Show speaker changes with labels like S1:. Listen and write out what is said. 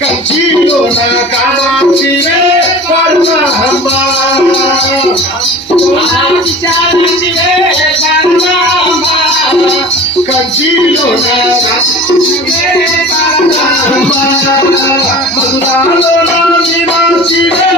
S1: কাঁচিও না কামাচি রে পারমা হাম্বা কাঁচিও না কামাচি
S2: রে পারমা
S1: হাম্বা মধুরালো না নিমাচি রে